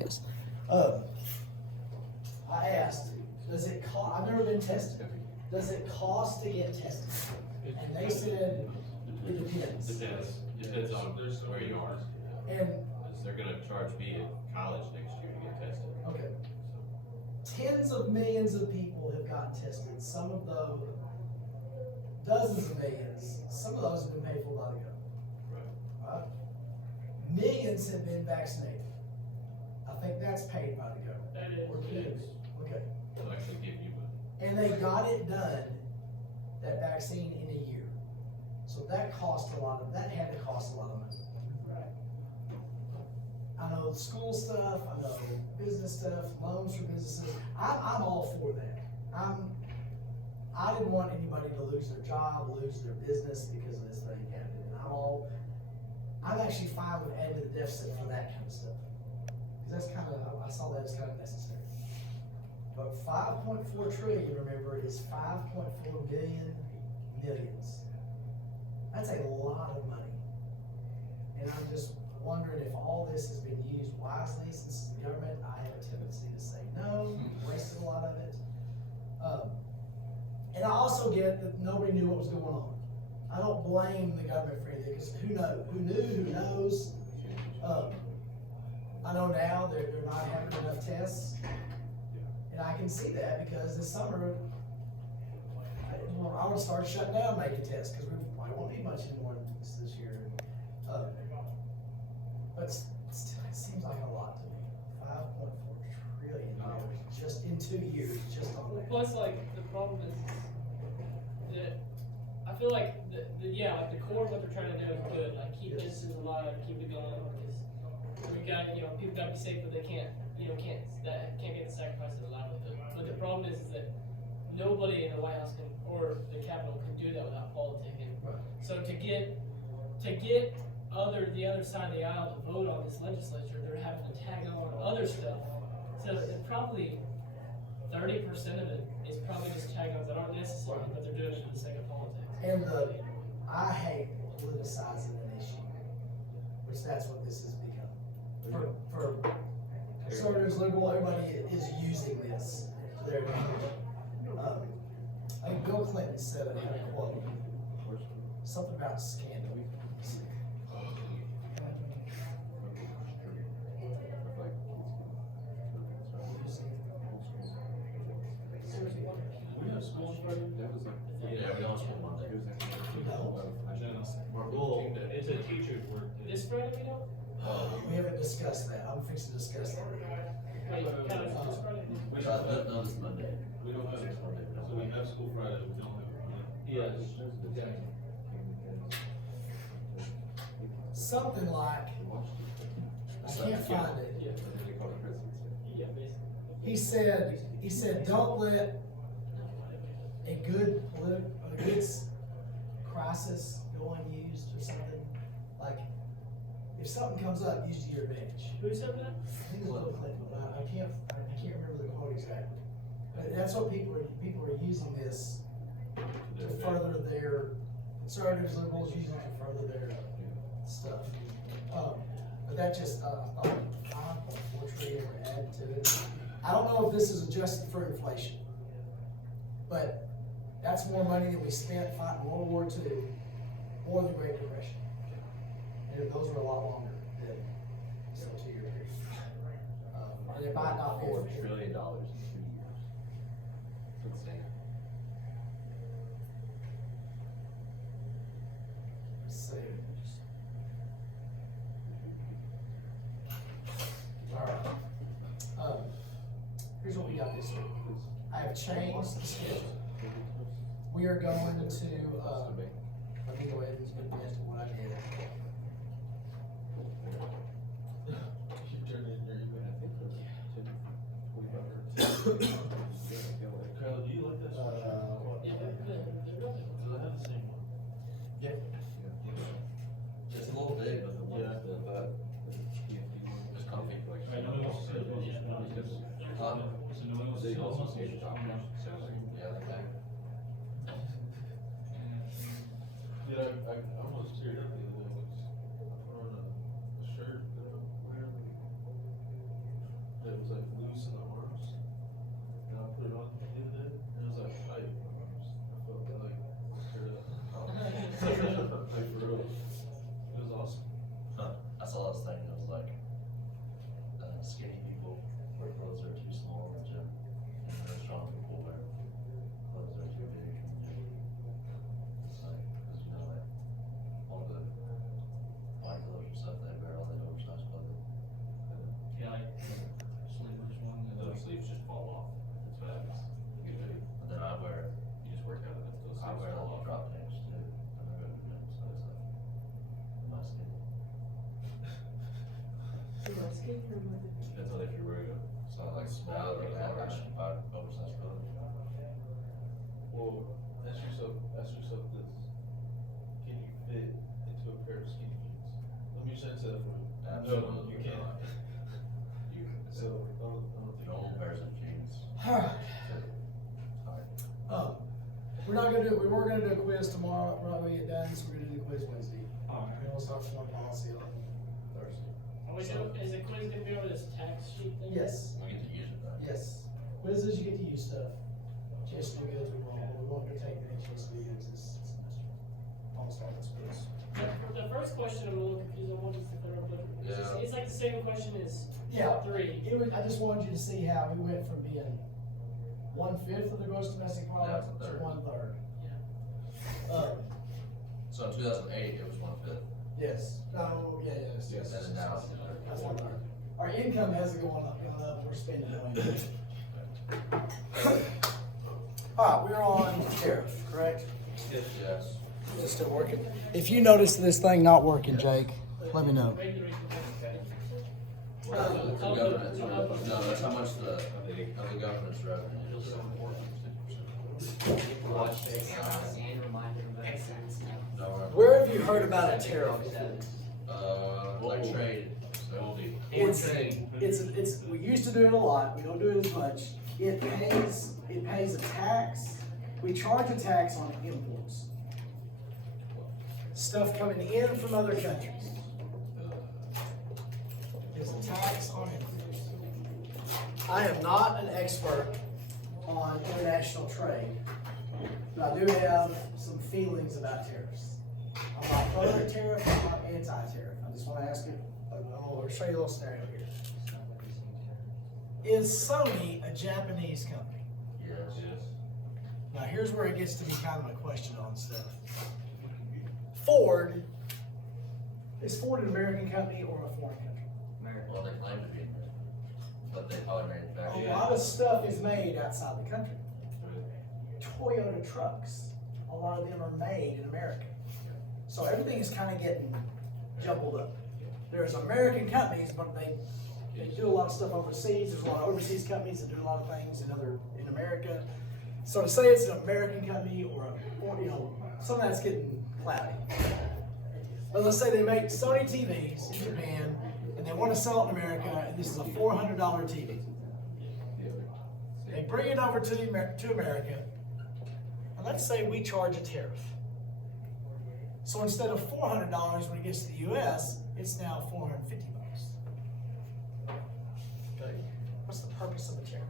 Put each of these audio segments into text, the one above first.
Yes. I asked, does it cost, I've never been tested, does it cost to get tested? And they said, it depends. Depends on where you are. And, Because they're gonna charge me at college next year to get tested. okay, tens of millions of people have gotten tested, some of those, dozens of millions, some of those have been paid for by the government. Right? Millions have been vaccinated. I think that's paid by the government. That is. Or kids. Okay. They'll actually give you money. And they got it done, that vaccine, in a year. So that cost a lot of, that had to cost a lot of money. I know school stuff, I know business stuff, loans for businesses, I'm all for that. I didn't want anybody to lose their job, lose their business because of this thing happening. And I'm actually fine with adding to the deficit for that kind of stuff. Cause that's kind of, I saw that as kind of necessary. But 5.4 trillion, remember, is 5.4 billion millions. That's a lot of money. And I'm just wondering if all this has been used wisely since it's the government. I have a tendency to say no, wasted a lot of it. And I also get that nobody knew what was going on. I don't blame the government for anything, because who knows? Who knew? Who knows? I know now they're not having enough tests. And I can see that because this summer, I would start shutting down making tests, because we probably won't need much anymore this year. But still, it seems like a lot to me. $5.4 trillion just in 2 years, just on that. Plus, like, the problem is that I feel like like the core of what they're trying to do is good. Like, keep businesses alive, keep it going. Because we got, people gotta be safe, but they can't get the sacrifice of their livelihood. But the problem is that nobody in the White House or the Capitol can do that without politicking. Right. So to get the other side of the aisle to vote on this legislature, they're having to tag on other stuff. So it probably 30% of it is probably just tag-ons that aren't necessary, but they're doing it for the sake of politics. And I hate politicizing an issue, which that's what this has become. For conservatives, liberal, everybody is using this to their advantage. I think Bill Clinton said it, had a quote, something about scandal. We have school Friday? That was like. Yeah, we don't school Monday. Well, it's a teacher's work. This Friday we don't? We haven't discussed that. I'm fixing to discuss that. Wait, kind of this Friday? No, this Monday. We don't have, so we have school Friday, we don't have Monday. Yes. Something like, I can't find it. Yeah. Yeah, basically. He said, don't let a good crisis go unused or something. Like, if something comes up, use it to your advantage. Who said that? I think it was Bill Clinton, but I can't remember the quote exactly. But that's what people are using this to further their, conservatives, liberals using it to further their stuff. But that just, I thought, 5.4 trillion were added to it. I don't know if this is adjusted for inflation, but that's more money than we spent fighting World War II or the Great Depression. And those were a lot longer than some 2 year period. And it might not be. $4 trillion in 2 years. It's insane. Let's see. Alright. Here's what we got this week. I have changed the schedule. We are going to, let me go ahead and get back to what I did. Kyle, do you like this? Yeah, Do I have the same one? Yeah. It's a little big, but it's comfy. I know it's, so no one else They also sells see it. the top one. Yeah, like that. Yeah, I almost teared up the other day, I put on a shirt that I wear. was like loose in the arms. And I put it on the other day, and it was like tight in my arms. I felt that like, tear it up. Like for real. It was awesome. I saw this thing that was like, skinny people wear clothes that are too small in the gym, and very strong people wear clothes that are too big in the gym. It's like, cause you know, like, all the bodybuilders and stuff, they wear all that oversized clothing. Yeah, like, sleeveless one, and those sleeves just fall off. That's what happens. You get big. And then I wear, You just work out and those I sleeves wear fall little off. drop tanks too, when I go to the gym, so it's like, my skin. Depends on if you're wearing a, So like, now they have, I should buy oversized clothing. Well, ask yourself this. Can you fit into a pair of skinny jeans? Let me just answer that for you. Absolutely. You can't. So, I don't think. The old pairs of jeans. Alright, Alright. we were gonna do a quiz tomorrow, we're not gonna get done, so we're gonna do the quiz Wednesday. And we'll start from policy on Thursday. Is the quiz gonna be over this tax sheet thing? Yes, We get to use it though. yes. Quizzes, you get to use stuff. Chance to do goods, we won't go take any chance to do goods this semester. Almost all this quiz. The first question I'm a little confused on, what is the third, but Yeah. it's like the same question as Yeah, 3. I just wanted you to see how we went from being 1/5 of the gross domestic product Yeah, to third. 1/3. Yeah. So in 2008, it was 1/5. Yes. No, yes. And then now it's That's 1/3. Our income hasn't gone up, we're spending money. Alright, we're on tariff, correct? Yes. Is it still working? If you notice this thing not working, Jake, let me know. The government's, no, that's how much of the government's revenue is. No, Where have you heard about a tariff? like trade, so. It's, we used to do it a lot, we don't do it as much. It pays a tax, we charge a tax on imports. Stuff coming in from other countries. There's a tax on imports. I am not an expert on international trade, but I do have some feelings about tariffs. I'm not pro tariff, I'm not anti-tariff. I just wanna ask you, I'll show you a little scenario here. Is Sony a Japanese company? Yes. Now here's where it gets to be kind of a question on stuff. Ford, is Ford an American company or a foreign country? Well, they claim to be, but they probably manufacture. A lot of stuff is made outside the country. Toyota trucks, a lot of them are made in America. So everything is kind of getting jumbled up. There's American companies, but they do a lot of stuff overseas. There's a lot of overseas companies that do a lot of things in America. So to say it's an American company or some of that's getting cloudy. But let's say they make Sony TVs in Japan and they want to sell it in America, and this is a $400 TV. They bring it over to America, and let's say we charge a tariff. So instead of $400 when it gets to the US, it's now $450. Okay. What's the purpose of a tariff?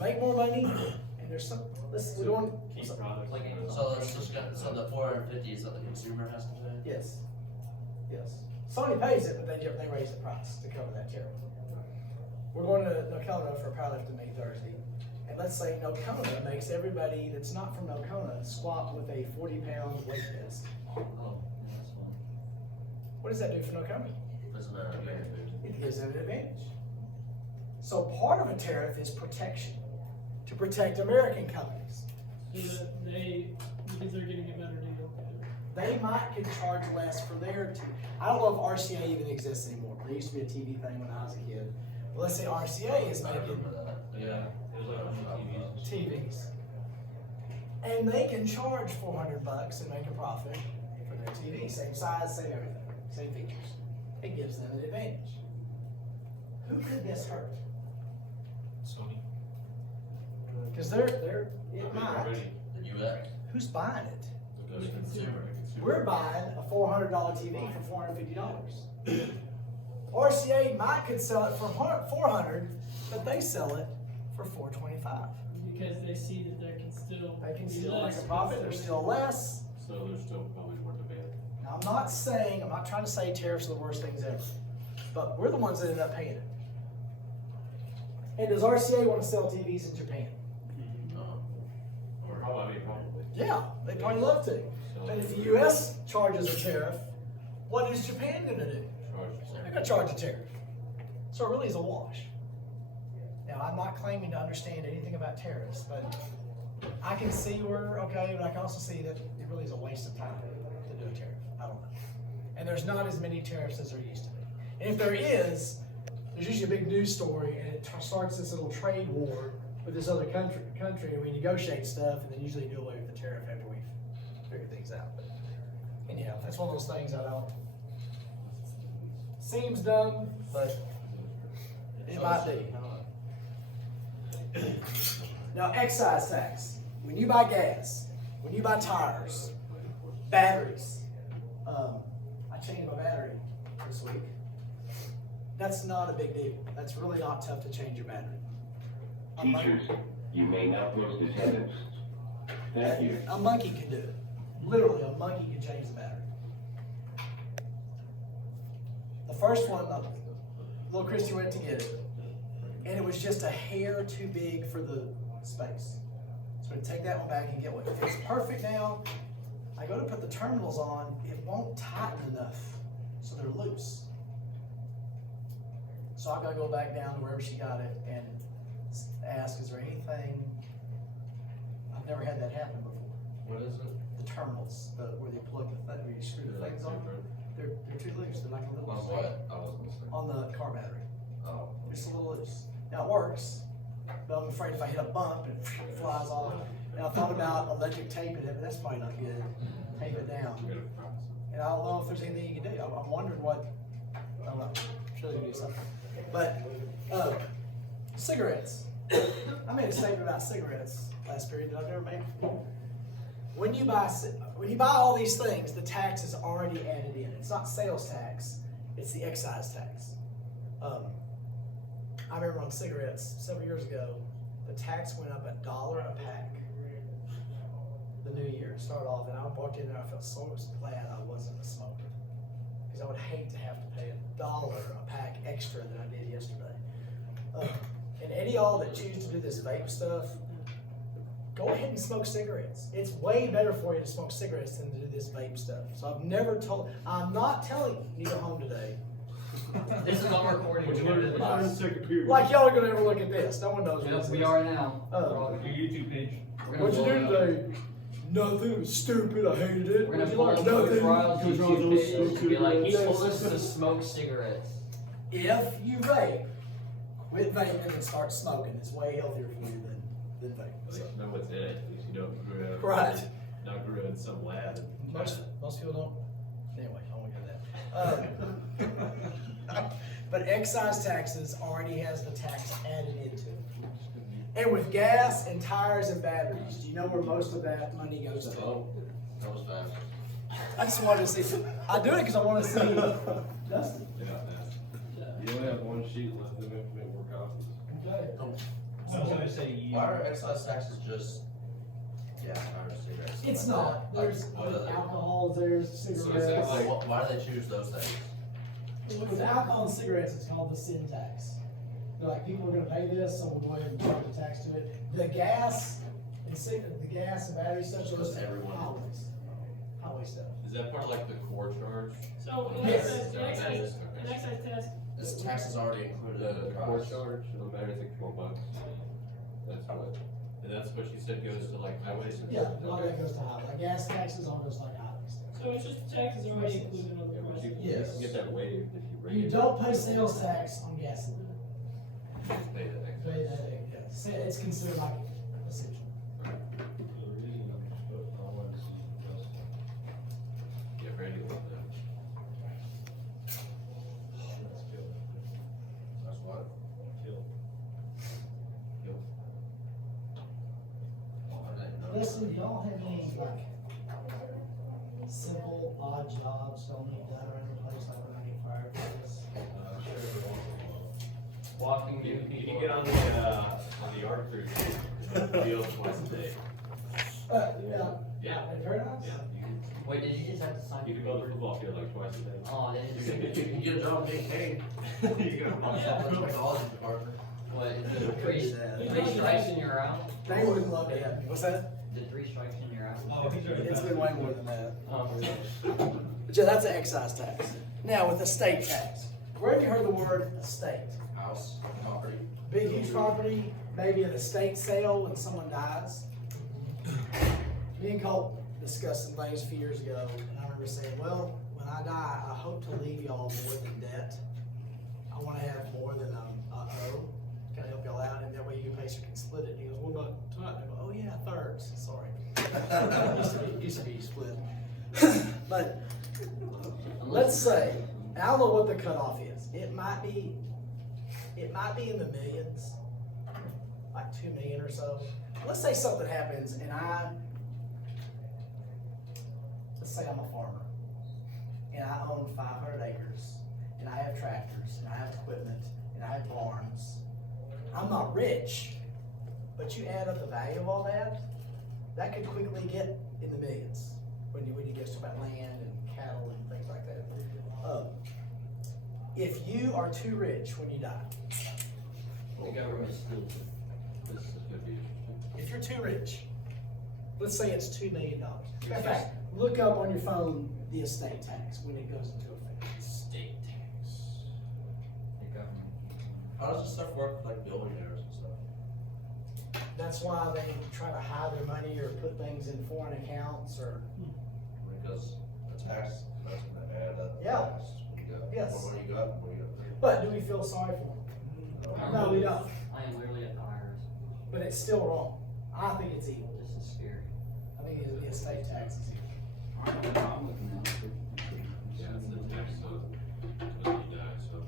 Make more money, and there's some. We're doing. So let's just so the 450 is that the consumer has to pay? Yes. Yes. Sony pays it, but they raise the price to cover that tariff. We're going to Nocona for a powerlifting meet Thursday. And let's say Nocona makes everybody that's not from Nocona squat with a 40-pound weight vest. Oh, yeah, that's fine. What does that do for Nocona? Doesn't matter, okay. It gives them an advantage. So part of a tariff is protection, to protect American companies. So because they're getting a better deal. They can charge less for their TV. I don't know if RCA even exists anymore. There used to be a TV thing when I was a kid. But let's say RCA is I making remember that. Yeah, it was like on TVs. And they can charge $400 and make a profit for their TV. Same size, same everything, same features. It gives them an advantage. Who could this hurt? Sony. Because it might. The UX, Who's buying it? the consumer. We're buying a $400 TV for $450. RCA could sell it for 400, but they sell it for $425. Because they see that they can still. They can be still less, make a profit, they're still less. So they're still probably worth a bit. Now, I'm not trying to say tariffs are the worst things ever, but we're the ones that end up paying it. And does RCA want to sell TVs in Japan? Or how, I mean, probably. Yeah, they probably love to. But if the US charges a tariff, what is Japan gonna do? They're gonna charge a tariff. So it really is a wash. Now, I'm not claiming to understand anything about tariffs, but I can see where, okay, but I can also see that it really is a waste of time to do a tariff. I don't know. And there's not as many tariffs as there used to be. And if there is, there's usually a big news story, and it starts this little trade war with this other country, and we negotiate stuff, and then usually do away with the tariff after we've figured things out. But anyhow, that's one of those things I don't. Seems dumb, but it might be. I don't know. Now, excise tax. When you buy gas, when you buy tires, batteries. I changed my battery this week. That's not a big deal. That's really not tough to change your battery. Teachers, you may now post attendance. Thank you. A monkey can do it. Literally, a monkey can change the battery. The first one, little Christy went to get it, and it was just a hair too big for the space. So we take that one back and get one. It's perfect now. I go to put the terminals on, it won't tighten enough, so they're loose. So I gotta go back down to wherever she got it and ask, is there anything? I've never had that happen before. What is it? The terminals, where you plug the thing, where you screw the things on, they're too loose. They're like a little. On what? I wasn't listening. On the car battery, Oh. just a little loose. Now it works, but I'm afraid if I hit a bump, it flies off. And I thought about electric taping it, but that's probably not good. Tape it down. And I don't know if there's anything you can do. I'm wondering what. I don't know. I'm sure they can do something. But cigarettes. I made a statement about cigarettes last period that I've never made before. When you buy all these things, the tax is already added in. It's not sales tax; it's the excise tax. I remember on cigarettes several years ago, the tax went up $1 a pack. The new year it started off, and I walked in there. I felt so glad I wasn't a smoker, because I would hate to have to pay $1 a pack extra than I did yesterday. And any of y'all that choose to do this vape stuff, go ahead and smoke cigarettes. It's way better for you to smoke cigarettes than to do this vape stuff. So I'm not telling you to go home today. This is on recording. Like y'all are gonna ever look at this. No one knows what Yes, this we is. are now. Oh. Your YouTube page. What'd you do today? Nothing. It was stupid. I hated it. We're gonna What'd you pull learn? up Coach Ryle's Nothing. YouTube page and be like, he Yes. told us to smoke cigarettes. If you vape, quit vaping and start smoking. It's way healthier for you than vape. At So, least you know what's in it, at least you know it grew out. right. Not grew in some lab. Most people don't. Anyway, I won't get that. But excise taxes already has the tax added into it. And with gas and tires and batteries, do you know where most of that money goes to? Oh, that was fast. I just wanted to see. I do it because I want to see Dustin. You only have one sheet left, then we have to make more copies. Okay. I was gonna say you. Why are excise taxes just gas, tires, cigarettes? It's like not. that? There's Like, what are they? alcohol, there's cigarettes. Why do they choose those things? With alcohol and cigarettes, it's called the sin tax. They're like, people are gonna pay this, so we'll go ahead and charge the tax to it. The gas and battery stuff goes to Everyone. highway stuff. Is that part of like the core charge? So, Yes. an excise tax, This tax is already included in the core price. charge, the battery's like $12. That's what, and that's what she said goes to like highways and Yeah, stuff? all that goes to highway. Like gas taxes, all goes to like highway stuff. so it's just taxes already included on the Yeah, but price. you Yes. can get that waived if you bring You it. don't pay sales tax on gasoline. Pay that extra. It's considered like essential. Get ready with that. That's what? Kill. Oh, I didn't know. Listen, y'all have any like simple odd jobs y'all need done around the place, like when I get fired for this? Sure. walking new You people. can get on the arc through field twice a day. Yeah. Yeah. In Paradise? Yeah, Wait, did you just have to sign? you can go to the football field like twice a day. Oh, they didn't. You can get a job getting paid. You can On the technology department. What, is it three strikes and you're out? They wouldn't love to have me. What's that? The 3 strikes and you're out? Oh, he's already It's done. been way more than that. Um, But yeah, that's an excise tax. Now, with estate tax, where have you heard the word estate? House, property. Big, huge property, maybe an estate sale when someone dies. Me and Colt discussed some things a few years ago, and I remember saying, well, when I die, I hope to leave y'all more than debt. I wanna have more than I owe. Can I help y'all out? And that way you and Pacer can split it. And he goes, what about tonight? I go, oh yeah, thirds, sorry. Used to be split. But let's say, and I don't know what the cutoff is. It might be in the millions, like 2 million or so. Let's say something happens and let's say I'm a farmer and I own 500 acres and I have tractors and I have equipment and I have barns. I'm not rich, but you add up the value of all that, that could quickly get in the millions when you get to about land and cattle and things like that. If you are too rich when you die, the government still. This is gonna be interesting. if you're too rich, let's say it's $2 million. In fact, look up on your phone the estate tax when it goes into effect. State tax. The government. How does this stuff work for like billionaires and stuff? That's why they try to hide their money or put things in foreign accounts or, Because the tax, that's gonna add up. Yeah. fast. When you got- Yes. What do you got, what do you got? but do we feel sorry for them? No, we don't, I am literally at the IRS. but it's still wrong. I think it's evil. This is scary. I think the estate tax is evil. Yeah, it's the tax when you die, so.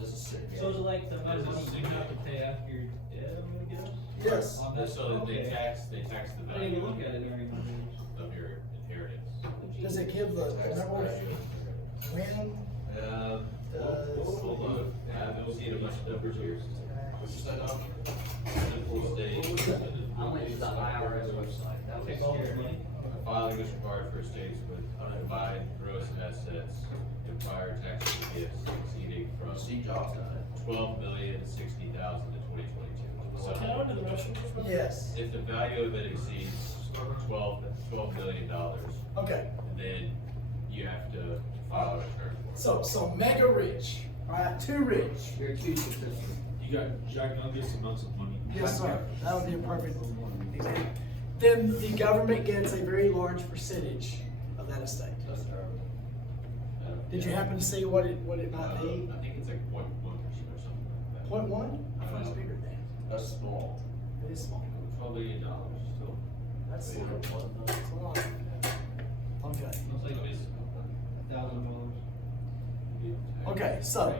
This is sick. So is it like the amount of money you have to pay after you're dead, I'm gonna guess? Yes. On that- So they okay. tax the I didn't value even look at it during the. of your inheritance. Does it give the, Tax remember value. when, Hold on, we'll see a bunch of numbers here. What's you say now? Simple state. I went to the IRS website. That was Take all the scary. money. Filing is required for estates with combined gross assets and prior tax gifts exceeding from See jobs done it. 12,060,000 to 2022. So Can I run to the restroom? yes, if the value of it exceeds $12 million, okay. then you have to file a return for it. So mega rich, right, too rich. You're too successful. You got gigantic amounts of money. Yes, sir, that would be a perfect example. Then the government gets a very large percentage of that estate. That's terrible. Did you happen to see what it might be? I think it's like 0.1% or something like that. 0.1? I thought it was bigger than that. That's small. It is small. $12 billion still. That's Yeah, one, that's a lot. Okay. It's like $1,000. Okay, so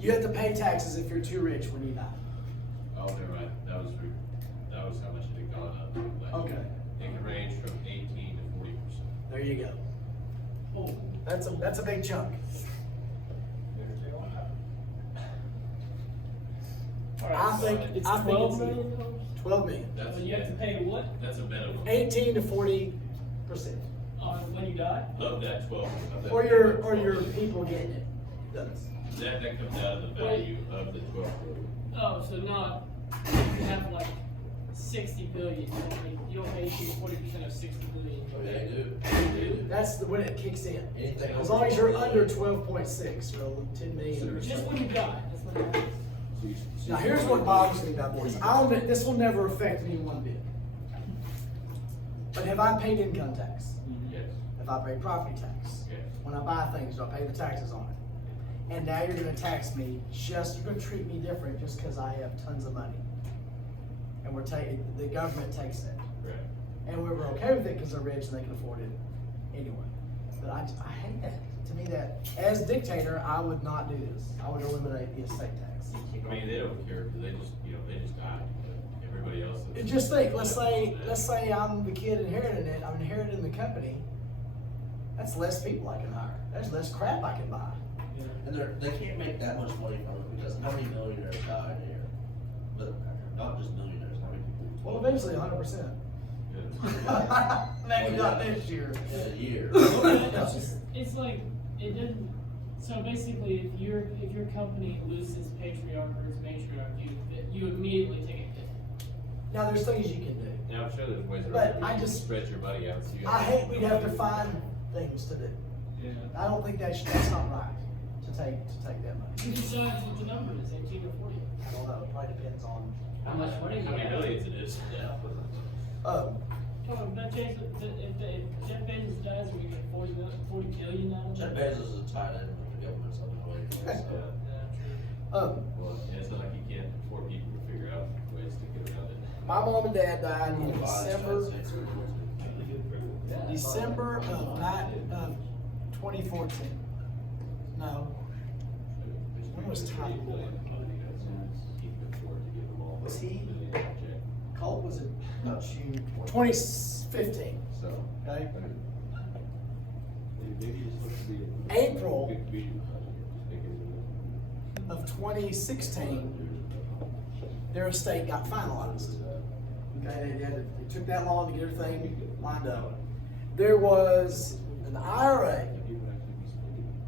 you have to pay taxes if you're too rich when you die. Oh, never mind, that was how much it had gone up last Okay. year. It can range from 18 to 40%. There you go. Oh, That's a big chunk. I think It's I think 12 it's million? 12 million. That's, So you have to pay what? that's a minimum 18 to 40%. When you die? of that 12. Of that Or your minimum 12. people getting it. Does. That comes out of the value of the 12. Oh, so not, you have like 60 billion, you don't pay 18 to 40% of 60 billion. Oh, yeah, they do. That's when it kicks in. Anything As over long as you're 12 under million. 12.6 or 10 million or Just when something. you die, that's what happens. Now here's what bothers me about this. This will never affect me one bit. But have I paid income tax? Yes, Have I paid property tax? yes. When I buy things, do I pay the taxes on it? And now you're gonna tax me, you're gonna treat me different just because I have tons of money. And the government takes that. Right. And we were okay with it because they're rich and they can afford it anyway. But I hate that. To me, that, as dictator, I would not do this. I would eliminate the estate tax. I mean, they don't care, because they just die. Everybody else. And just think, let's say I'm the kid inheriting it, I'm inheriting the company. That's less people I can hire. There's less crap I can buy. And they can't make that much money from it because how many millionaires die a year? But not just millionaires, how many people? Well, eventually 100%. Yeah. Maybe not this year. In a year. It's just, it's like, it doesn't, so basically, if your company loses patriarch or its matriarch, you immediately take a hit. Now, there's things you can do. Yeah, I'm sure there's ways But around it. I You can just- spread your money out so you. I hate we'd have to find things to do. Yeah. I don't think that's not right to take that money. Who decides what the number is, 18 or 40? I don't know, it probably depends on, How much money do How you many have? millions it is? Yeah. Come on, that James, if Jeff Bezos dies, we get 40 billion out of Jeff it. Bezos is tied in with the government somehow. Yeah. Yeah, Well, yeah, it's not like you can't afford people to figure out ways to get around it. my mom and dad died in December of 2014. No, when was Ty born? Was he? Colt was in June 2015, So. okay? Maybe it's supposed to be. April Good vision. of 2016, their estate got finalized. Okay, it took that long to get everything lined up. There was an IRA,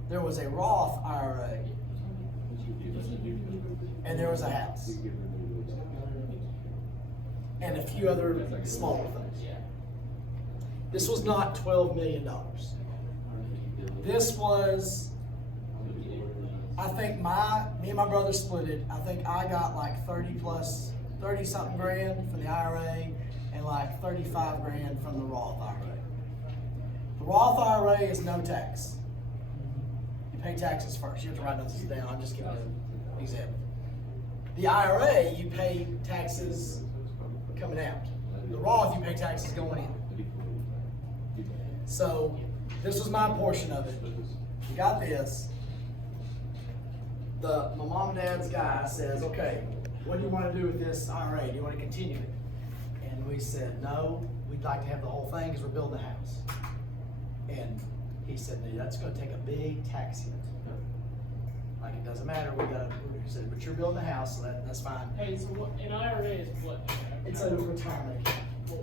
there was a Roth IRA, and there was a house, and a few other smaller things. yeah. This was not $12 million. This was, I think me and my brother split it. I think I got like 30 something grand from the IRA and like 35 grand from the Roth IRA. The Roth IRA is no tax. You pay taxes first. You have to write those down. I'm just giving you an example. The IRA, you pay taxes coming out. The Roth, you pay taxes going in. So this was my portion of it. You got this. My mom and dad's guy says, okay, what do you want to do with this IRA? Do you want to continue it? And we said, no, we'd like to have the whole thing because we're building a house. And he said, no, that's going to take a big tax hit. Like, it doesn't matter, we said, but you're building a house, so that's fine. Hey, so what, an IRA is what? It's a retirement account.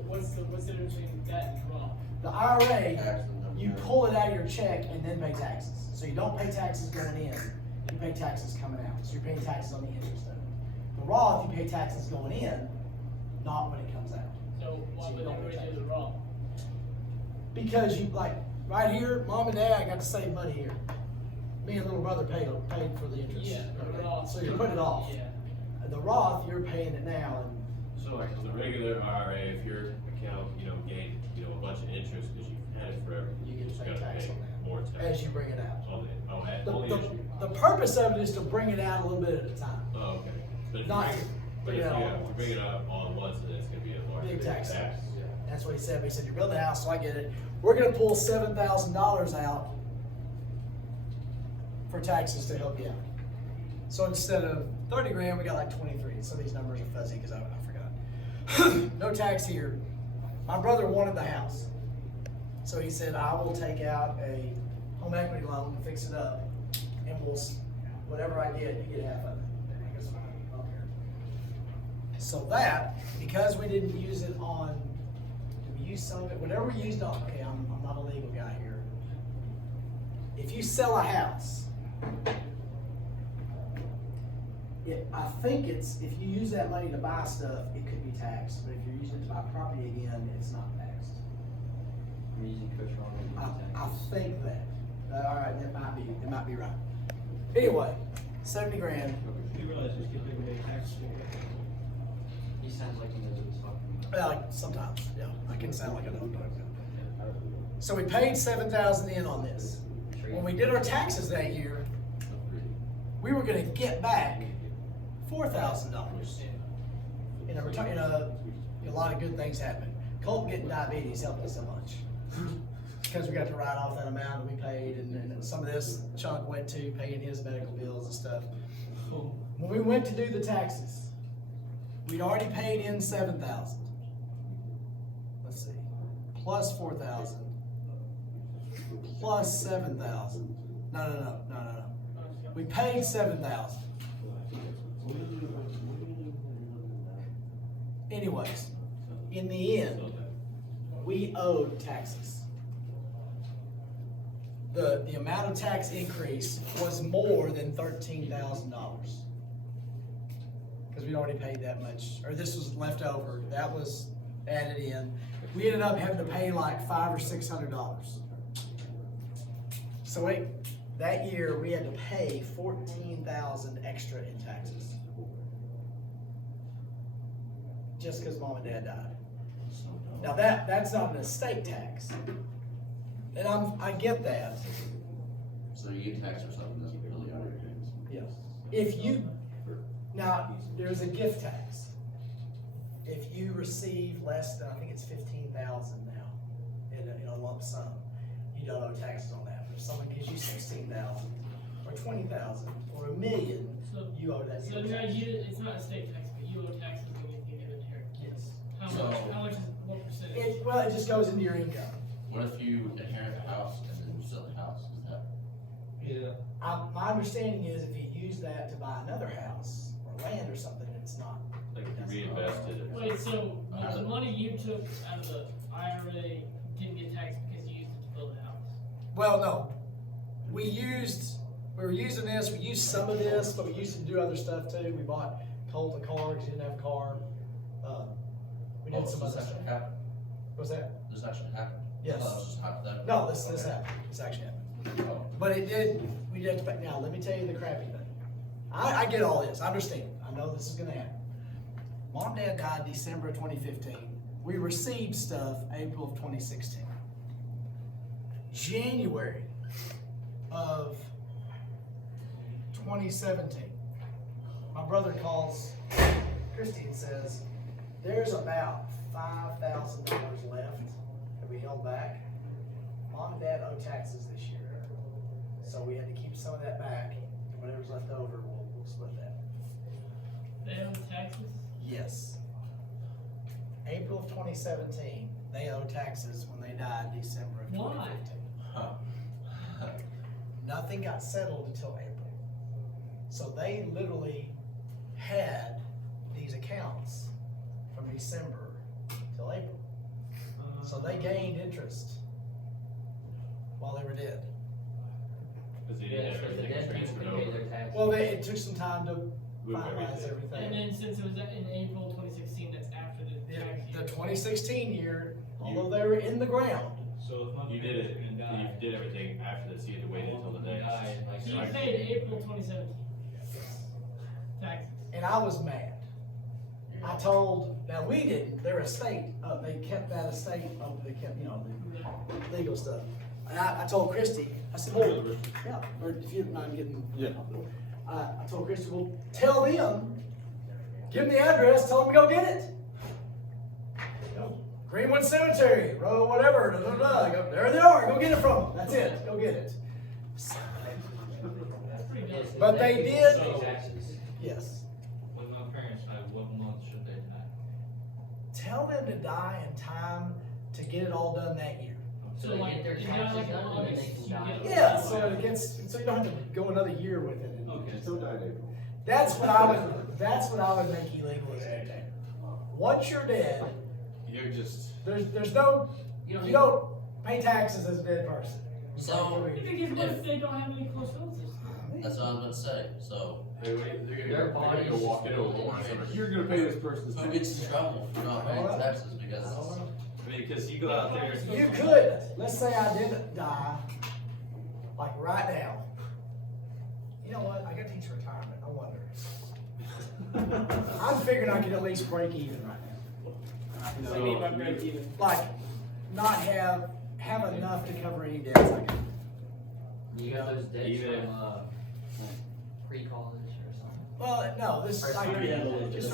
What's the difference between that and Roth? The IRA, you pull it out of your check and then pay taxes. So you don't pay taxes going in, you pay taxes coming out. So you're paying taxes on the interest of it. The Roth, you pay taxes going in, not when it comes out. So why So you would don't everybody pay do the Roth? Because you, like, right here, mom and dad got to save money here. Me and little brother paid for the interest. Yeah, the Okay? Roth. So you put it off. Yeah. The Roth, you're paying it now, and So like the regular IRA, if your account, gained, a bunch of interest because you've had it forever, you get to just pay gotta tax pay on that more tax. as you bring it out. On the, The, only the, issue. the purpose of it is to bring it out a little bit at a time. Oh, okay. But if you Not bring- But bring if it you out all have at to once. bring it up all at once, then it's gonna be a large. Big tax. Yeah. That's what he said. He said, you're building a house, so I get it. We're gonna pull $7,000 out for taxes to help you out. So instead of 30 grand, we got like 23. Some of these numbers are fuzzy because I forgot. No tax here. My brother wanted the house. So he said, I will take out a home equity loan to fix it up. And whatever I get, you get half of it. I guess fine. I don't care. So that, because we didn't use it on, did we use some of it? Whatever we used on, okay, I'm not a legal guy here. If you sell a house, I think if you use that money to buy stuff, it could be taxed, but if you're using it to buy property again, it's not taxed. I'm using Coach Ron. I think that. All right, it might be right. Anyway, 70 grand. You realize this kid didn't pay taxes. He sounds like he knows what he's talking about. Like sometimes, yeah, I can sound like I know. So we paid $7,000 in on this. When we did our taxes that year, we were gonna get back $4,000 in a return. A lot of good things happened. Colt getting diabetes helped us so much because we got to write off that amount that we paid, and some of this chunk went to paying his medical bills and stuff. When we went to do the taxes, we'd already paid in $7,000. Let's see, plus $4,000, plus $7,000. No. We paid 7,000. Anyways, in the end, we owed taxes. The amount of tax increase was more than $13,000. Because we'd already paid that much, or this was left over, that was added in. We ended up having to pay like $500 or $600. So wait, that year we had to pay 14,000 extra in taxes. Just because mom and dad died. Now that's not an estate tax. And I get that. So you get taxed for something that's really out of your hands. Yes. If you, now, there's a gift tax. If you receive less than, I think it's 15,000 now, in a lump sum, you don't owe taxes on that. But if someone gives you 16,000, or 20,000, or $1 million, So, you owe that so gift now tax. it's not a state tax, but you owe taxes when you give it here. Yes. How much is, what percentage? Well, it just goes into your income. What if you inherit a house and then you sell the house? Is that? Yeah. My understanding is if you use that to buy another house, or land or something, it's not. Like you reinvested it. Wait, so the money you took out of the IRA didn't get taxed because you used it to build a house? Well, no. We were using this, we used some of this, but we used it to do other stuff too. We bought Colt a car because he didn't have a car. We did some this other stuff. actually happened? What's that? This actually happened? Yes. I thought it was just hypothetical. No, this Okay. happened. This actually happened. Oh. But we did have to pay. Now, let me tell you the crappy thing. I get all this, I understand. I know this is gonna happen. Mom and Dad died December of 2015. We received stuff April of 2016. January of 2017, my brother calls Christy and says, there's about $5,000 left that we held back. Mom and Dad owe taxes this year. So we had to keep some of that back, and whatever's left over, we'll split that. They owe taxes? Yes. April of 2017, they owe taxes when they died December of Why? 2015. Huh. Nothing got settled until April. So they literally had these accounts from December till April. So they gained interest while they were dead. Cause they didn't have everything transferred over. Well, it took some time to Move finalize everything. everything. And then since it was in April 2016, that's after the tax The year. 2016 year, although they were in the ground, So if my You did it, parents you died, did everything after this, you had to wait until the day. So you paid April 2017 taxes. and I was mad. I told, now we didn't, their estate, they kept that estate, they kept, the legal stuff. And I told Christy, I said, well, yeah, or if you're not getting. Yeah. I told Christy, well, tell them, give them the address, tell them to go get it. Greenwood Cemetery, row whatever, da, da, da. Go, there they are, go get it from them, that's it, go get it. That's pretty good. But they did, State taxes. yes. when my parents died, what month should they die? Tell them to die in time to get it all done that year. So they like, get their if you're taxes like in done and then they August, can you die. get. Yeah, so it gets, so you don't have to go another year with it. Okay. Still died April. That's what I would make illegal as a dictator. Once you're dead, You're just, there's no, you don't pay taxes as a dead person. So- If you give them, if they don't have any close relatives. That's what I was gonna say, so they're Their gonna bodies go walk into a just- war and say, You're gonna pay this person's who taxes. gets in trouble for not paying taxes because I mean, cause you go out there. You could, let's say I did die, like right now. You know what, I gotta teach retirement, no wonder. I'm figuring I could at least break even right now. What do you mean by break even? Like, not have enough to cover any debts I got. You got those debts Even- from, pre-college or something? Well, no, this is like, just,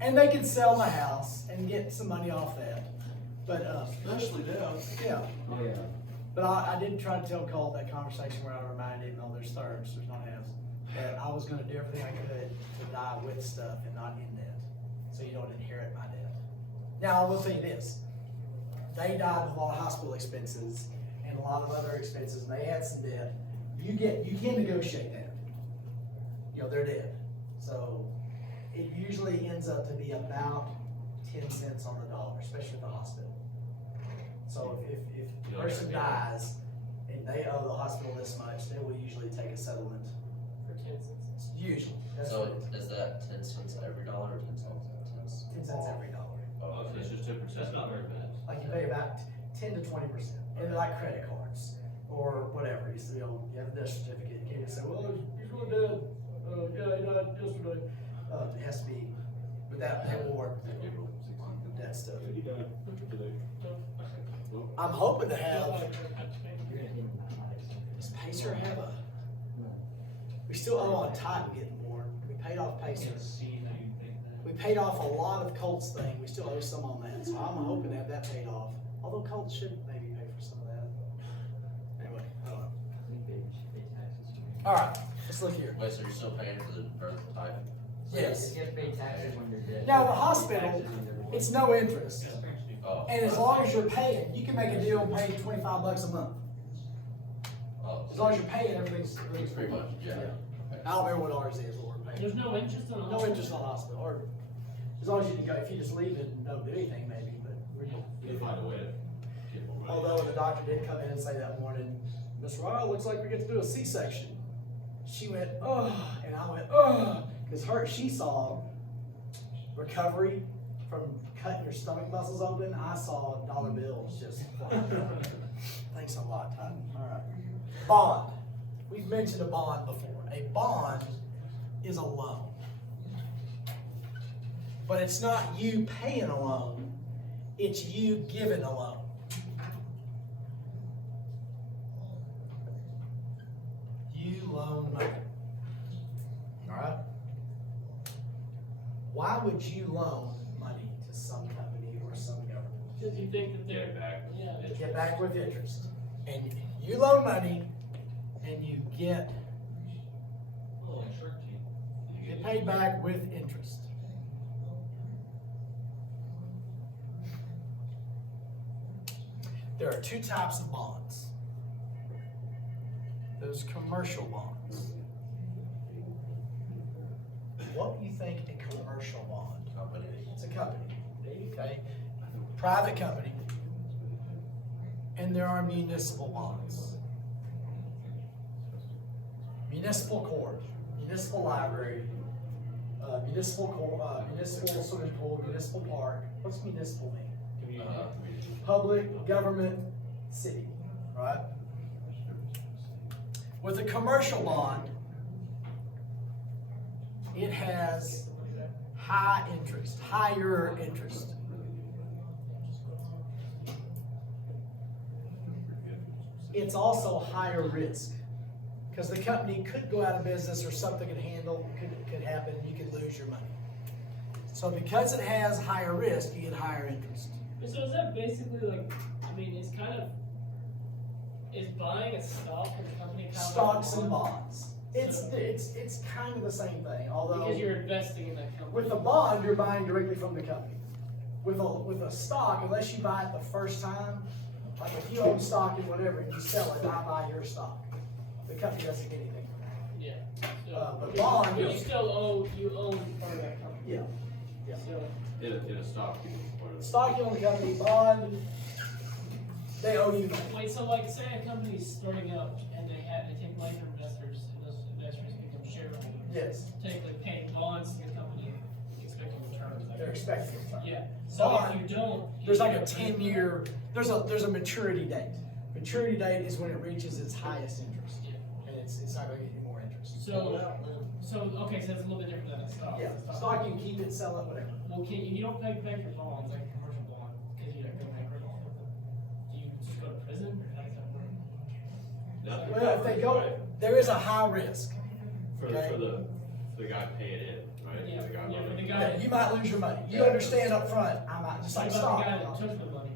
and they could sell my house and get some money off that, but, Especially now. yeah. Oh, yeah. But I did try to tell Cole that conversation where I reminded him, oh, there's thirds, there's not halves, that I was gonna do everything I could to die with stuff and not in debt, so you don't inherit my debt. Now, I will tell you this, they died with a lot of hospital expenses and a lot of other expenses, and they had some debt. You can negotiate that. you know, they're dead. So it usually ends up to be about 10 cents on the dollar, especially at the hospital. So if the person dies and they owe the hospital this much, they will usually take a settlement. For 10 cents. Usually, that's So what it is that 10 cents every dollar or 10 cents? 10 cents every dollar. Oh, so it's just 10%, that's not very bad. Like you pay about 10 to 20%, and like credit cards or whatever. You see, you have a death certificate. You can't just say, well, he's really dead. Yeah, he died yesterday. It has to be, but that will work. That stuff. I'm hoping to have. Does Pacer have a? We still owe on Titan getting more. We paid off Pacer. We paid off a lot of Colts thing. We still owe some on that, so I'm hoping to have that paid off. Although Colts should maybe pay for some of that. Anyway, I don't know. All right, let's look here. Wait, so you're still paying for the birth type? Yes. You have to pay taxes when you're dead. Now the hospital, it's no interest, Oh. and as long as you're paying, you can make a deal and pay $25 a month. Oh. As long as you're paying, everything's Pretty much, yeah. Okay. I don't remember what ours is, what we're paying. There's no interest on No interest on hospital, or as long as you can go, if you just leave it and don't do anything, maybe, but. You find a way to get more money. Although the doctor did come in and say that morning, Miss Ryle, looks like we get to do a C-section. She went, oh, and I went, oh, because she saw recovery from cutting your stomach muscles open. I saw dollar bills just flying. Thanks a lot, Todd. All right. Bond. We've mentioned a bond before. A bond is a loan. But it's not you paying a loan, it's you giving a loan. You loan money. Alright? Why would you loan money to some company or some government? Because you think that they're, Get it back. yeah, To get back with interest. And you loan money and you get Oh, and Shark Tank. You get get paid back with interest. There are two types of bonds. Those commercial bonds. What do you think a commercial bond? Company. It's a company, okay? Private company. And there are municipal bonds. Municipal court, municipal library, municipal swimming pool, municipal park. What's municipal mean? Public, government, city, right? With a commercial bond, it has high interest, higher interest. It's also higher risk, because the company could go out of business or something could happen, and you could lose your money. So because it has higher risk, you get higher interest. so is that basically like, I mean, it's kind of, is buying a stock in the company kind of like a Stocks and bond? bonds. It's kind of the same thing, although Because you're investing in that company. with a bond, you're buying directly from the company. With a stock, unless you buy it the first time, like if you own stock in whatever and you sell it, I buy your stock. The company doesn't get anything from that. Yeah. But bond, But you still own part of that company. Yeah. Yeah. So, In a stock, you can part of it. Stock you own the company, bond, they owe you money. wait, so like, say a company's starting up and they take money from investors, and those investors become shareholders. Yes, Technically paying bonds to the company, expecting returns. Like, they're expecting a return. Yeah, so Bond, if you don't. There's like a 10-year, there's a maturity date. Maturity date is when it reaches its highest interest. Yeah. And it's not gonna get any more interest. So, okay, so it's a little bit different than a stock. Yeah, stock you can keep it, sell it, whatever. Well, you don't pay back your bonds, like a commercial bond, because you don't go bankrupt. Do you just go to prison, or how does that work? Nothing. Well, if they go, there is a high risk. For the guy paying in, right? Yeah, The guy yeah, for the running. guy. You might lose your money. You understand up front. I might, just What like about stock. the guy that took the money?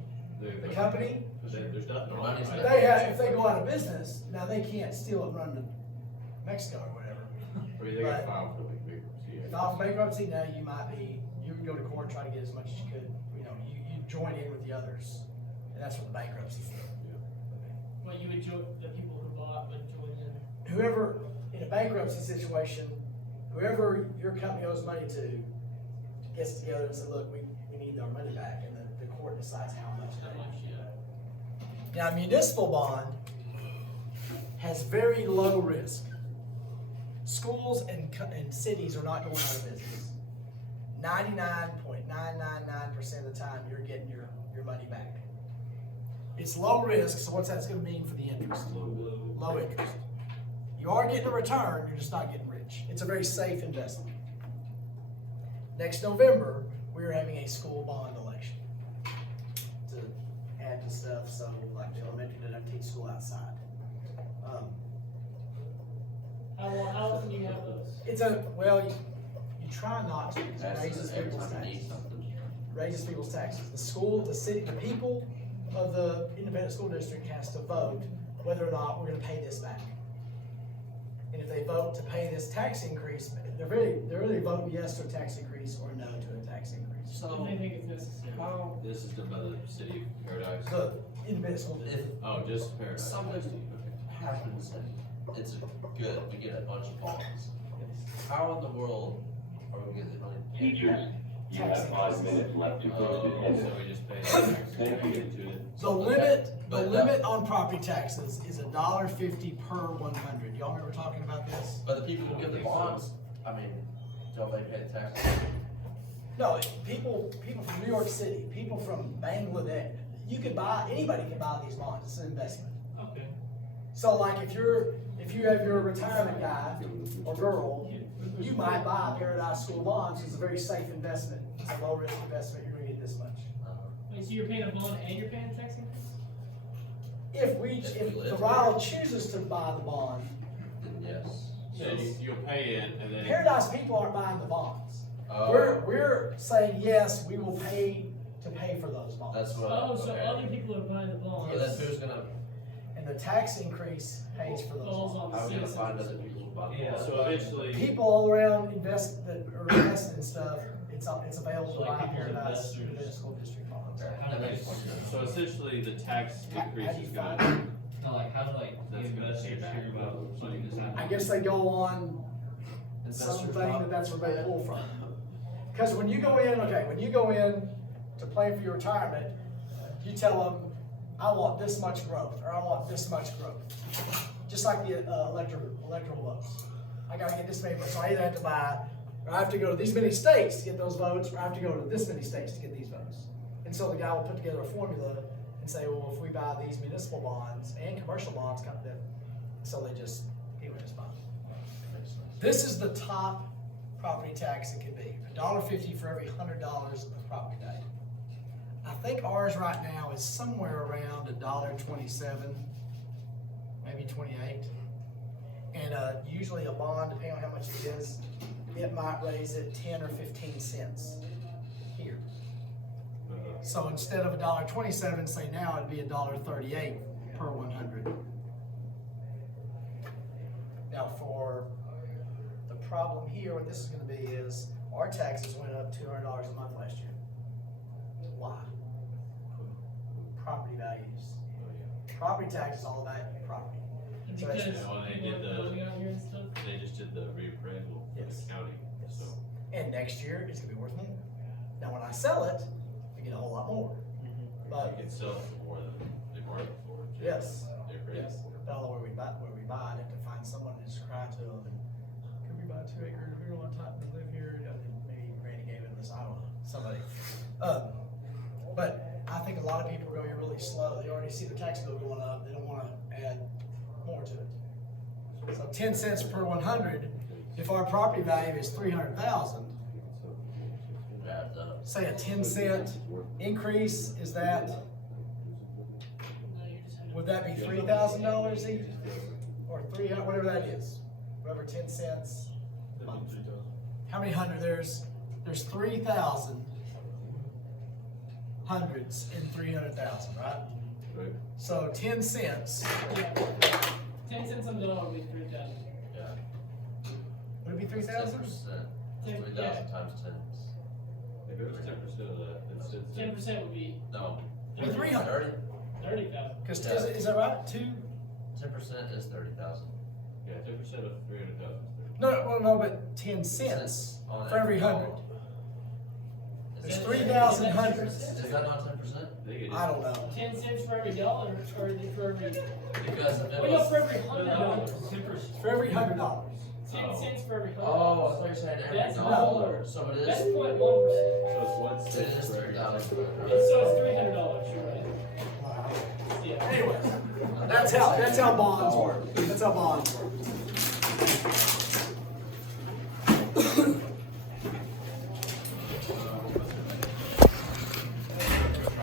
The company, There's nothing wrong with Money's that. if they go out of business, now they can't steal and run to Mexico or whatever. I mean, they got filed for like bankruptcy. If off bankruptcy, now you can go to court and try to get as much as you could. You know, you join in with the others, and that's what the bankruptcy is. Well, you would join, the people who bought would join in. Whoever in a bankruptcy situation, whoever your company owes money to gets together and says, look, we need our money back, and the court decides how much. How much, yeah. Now, a municipal bond has very low risk. Schools and cities are not going out of business. 99.999% of the time, you're getting your money back. It's low risk, so what's that's gonna mean for the interest? Low interest. You are getting a return, you're just not getting rich. It's a very safe investment. Next November, we're having a school bond election to add to stuff, so like the elementary doesn't have to teach school outside. How often do you have those? It's you try not to, because it raises people's taxes. Raises people's taxes. The school, the city, the people of the independent school district has to vote whether or not we're gonna pay this back. And if they vote to pay this tax increase, they're really voting yes to a tax increase or no to a tax increase. So they think it's necessary. How, This is done by the city of Paradise. The independent school If district. Oh, just Paradise. something happens and it's good, we get a bunch of bonds, how in the world are we getting the money? Teachers, you have 5 minutes left to post attendance. So we just pay the tax Thank you. to it. The limit on property taxes is $1.50 per 100. Y'all remember talking about this? But the people who give the bonds, I mean, don't they pay the taxes? No, people from New York City, people from Bangladesh, anybody can buy these bonds, it's an investment. Okay. So like if you have your retirement guy or girl, you might buy Paradise School bonds, it's a very safe investment, it's a low risk investment, you're gonna get this much. Wait, so you're paying a bond and you're paying a tax increase? If the RILE chooses to buy the bond, Then yes. So you'll pay in and then. Paradise people aren't buying the bonds. Oh. We're saying, yes, we will pay for those bonds. That's what. Oh, so okay. other people are buying the bond. So then who's gonna, And the tax increase pays for those Falls bonds. on how are the we gonna find citizens. other people who buy? Yeah, bonds? so eventually. People all around invested in stuff, it's available to So like buy people are Paradise investors. Independent School District bonds. Okay, How that do makes more they- sense. So essentially, the tax How increase do you is find gonna. it? No, like, how do like the That's gonna investors pay back. hear about something that's happening? I guess they go on Investors something not- that's where they pull from. Because when you go in to plan for your retirement, you tell them, I want this much growth, or I want this much growth. Just like the electoral votes. I gotta get this many votes, so I either have to buy, or I have to go to these many states to get those votes, or I have to go to this many states to get these votes. And so the guy will put together a formula and say, well, if we buy these municipal bonds and commercial bonds, so people just buy them. This is the top property tax it could be, $1.50 for every $100 of property value. I think ours right now is somewhere around $1.27, maybe 28. And usually a bond, depending on how much it is, it might raise it 10 or 15 cents here. So instead of $1.27, say now it'd be $1.38 per 100. Now for the problem here, what this is gonna be is, our taxes went up $200 a month last year. Why? Property values. Property tax is all about property. So Because it's- Yeah, when they did people are building out here and stuff. They just did the reappraisal for Yes. the county, so. And next year, it's gonna be worth more. Now, when I sell it, I get a whole lot more. But, You can sell it for more than they were before. yes, They're crazy. yes, I don't know where we buy, I'd have to find someone to just cry to them and, could we buy 2 acres, we don't want to live here, and maybe Randy gave it this, I don't know, somebody. But I think a lot of people are going really slow, they already see the tax bill going up, they don't wanna add more to it. So 10 cents per 100, if our property value is 300,000, Adds up. say a 10-cent increase, is that, No, you're just having- would that be $3,000 each? Or 300, whatever that is, whatever 10 cents. How many hundred, there's 3,000 hundreds in 300,000, right? Right. So 10 cents, Yeah. 10 cents on the dollar would be 3,000. Yeah. would it be 3,000? 10%. Ten- 3,000 times 10. If it was 10% of that, it's. 10% would be No. Or 300, 30,000. because Yeah. is that right, 2? 10% is 30,000. Yeah, 10% 10% of 300,000. No, but 10 cents On for every dollar. 100. There's Is that- 3,000 is that hundreds. 10%? Is that not 10%? I don't know. 10 cents for every dollar, or is it for every? Because if it Well, yeah, was. for every $100. For every $100. 10 cents for every $100. Oh, I thought you were saying every That's dollar, so it That's is, 0.1%. So it's one it cent is for every dollar. $3,000. So it's $300, you're right. Yeah. Anyway, that's how bonds work. That's how bonds work.